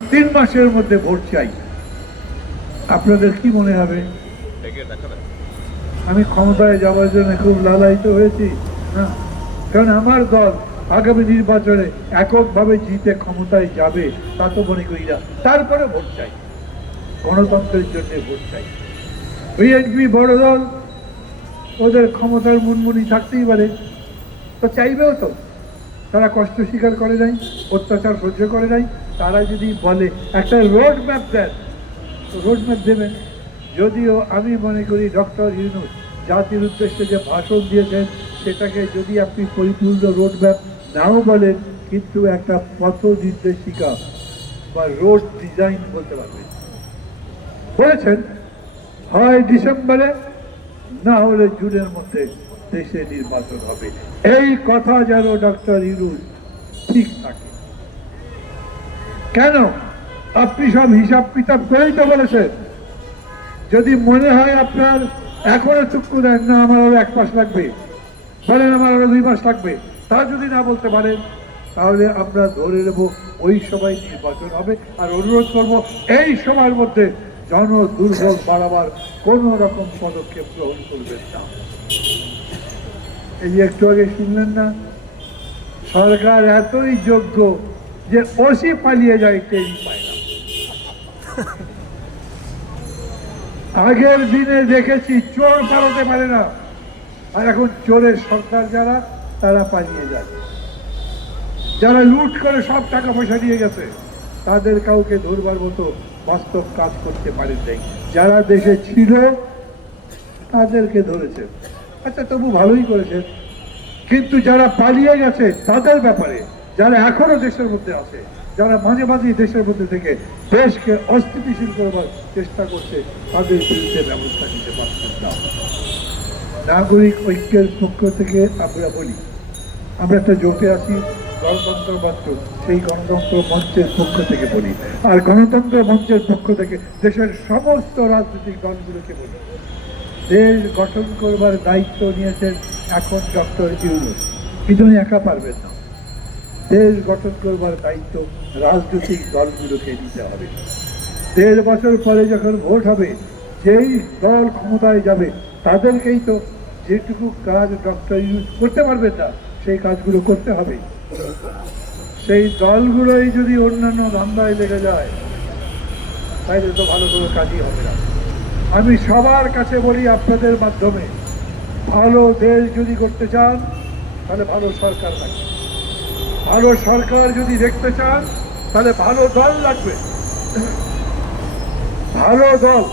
তিন মাসের মধ্যে ভোট চাই। আপনাদের কি মনে হবে? আমি ক্ষমতায় যাওয়ার জন্য খুব লালায়িত হয়েছি, না? কারণ আমার দল আগামী নির্বাচনে এককভাবে জিতে ক্ষমতায় যাবে, তা তো মনে করি না। তারপরে ভোট চাই। গণতন্ত্রের জন্য ভোট চাই। বিএনপি বড় দল, ওদের ক্ষমতার মুনমুনি থাকতেই পারে। তো চাইবেও তো। তারা কষ্ট স্বীকার করে নাই, অত্যাচার সহ্য করে নাই। তারা যদি বলে, একটা রোড ম্যাপ দেন রোড ম্যাপ দেবেন। যদিও আমি মনে করি, ডক্টর ইউনুস জাতির উদ্দেশ্যে যে ভাষণ দিয়েছেন, সেটাকে যদি আপনি পরিপূর্ণ রোড ম্যাপ নাও বলেন, কিন্তু একটা পথ নির্দেশিকা বা রোড ডিজাইন বলতে পারবেন। বলেছেন, হয় ডিসেম্বরে, না হলে জুনের মধ্যে দেশে নির্বাচন হবে। এই কথা যেন ডক্টর ইউনুস ঠিক থাকে কেন? আপনি সব হিসাব কিতাব করেই তো বলেছেন। যদি মনে হয় আপনার এখনও চুক্তি দেন, না, আমার আরও এক মাস লাগবে। বলেন, আমার আরও দুই মাস লাগবে। তা যদি না বলতে পারেন, তাহলে আমরা ধরে নেব ওই সময় নির্বাচন হবে আর অনুরোধ করব, এই সময়ের মধ্যে জন দুর্ভোগ বাড়াবার কোন রকম পদক্ষেপ গ্রহণ করবেন না। এই যে একটু আগে শুনলেন না? সরকার এতই যোগ্য যে ওসি পালিয়ে যায় টেরি পায় না আগের দিনে দেখেছি চোর পালাতে পারে না। আর এখন চোরের সরকার যারা, তারা পালিয়ে যায়। যারা লুট করে সব টাকা পয়সা নিয়ে গেছে, তাদের কাউকে ধরবার মতো বাস্তব কাজ করতে পারেন নাই। যারা দেশে ছিল, তাদেরকে ধরেছে। আচ্ছা তবু ভালোই করেছে। কিন্তু যারা পালিয়ে গেছে, তাদের ব্যাপারে যারা এখনও দেশের মধ্যে আছে, যারা মাঝে মাঝে দেশের মধ্যে থেকে দেশকে অস্থিতিশীল করবার চেষ্টা করছে, তাদের বিরুদ্ধে ব্যবস্থা নিতে পারছেন না। নাগরিক ঐক্যের পক্ষ থেকে আমরা বলি, আমরা একটা জোটে আছি, গণতন্ত্র মঞ্চ সেই গণতন্ত্র মঞ্চের পক্ষ থেকে বলি। আর গণতন্ত্র মঞ্চের পক্ষ থেকে দেশের সমস্ত রাজনৈতিক দলগুলোকে বলি। দেশ গঠন করবার দায়িত্ব নিয়েছেন এখন ডক্টর ইউনুস। কিন্তু একা পারবেন না। দেশ গঠন করবার দায়িত্ব রাজনৈতিক দলগুলোকে নিতে হবে। দেড় বছর পরে যখন ভোট হবে, যেই দল ক্ষমতায় যাবে, তাদেরকেই তো যেটুকু কাজ ডক্টর ইউজ করতে পারবেন না, সেই কাজগুলো করতে হবে। সেই দলগুলোই যদি অন্যান্য ধান্দায় লেগে যায় তাইলে তো ভালো কোনো কাজই হবে না। আমি সবার কাছে বলি আপনাদের মাধ্যমে, ভালো দেশ যদি করতে চান, তাহলে ভালো সরকার লাগবে। ভালো সরকার যদি দেখতে চান, তাহলে ভালো দল লাগবে। ভালো দল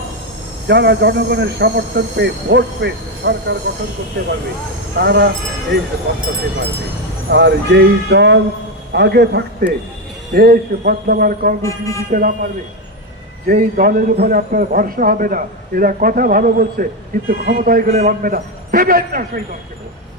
যারা জনগণের সমর্থন পেয়ে, ভোট পেয়ে সরকার গঠন করতে পারবে, তারা এই বদলাতে পারবে। আর যেই দল আগে থাকতে দেশ বদলাবার কর্মসূচি দিতে না পারবে, যেই দলের উপরে আপনার ভরসা হবে না, এরা কথা ভালো বলছে, কিন্তু ক্ষমতায় গেলে মানবে না। দেবেন না সেই দলকে।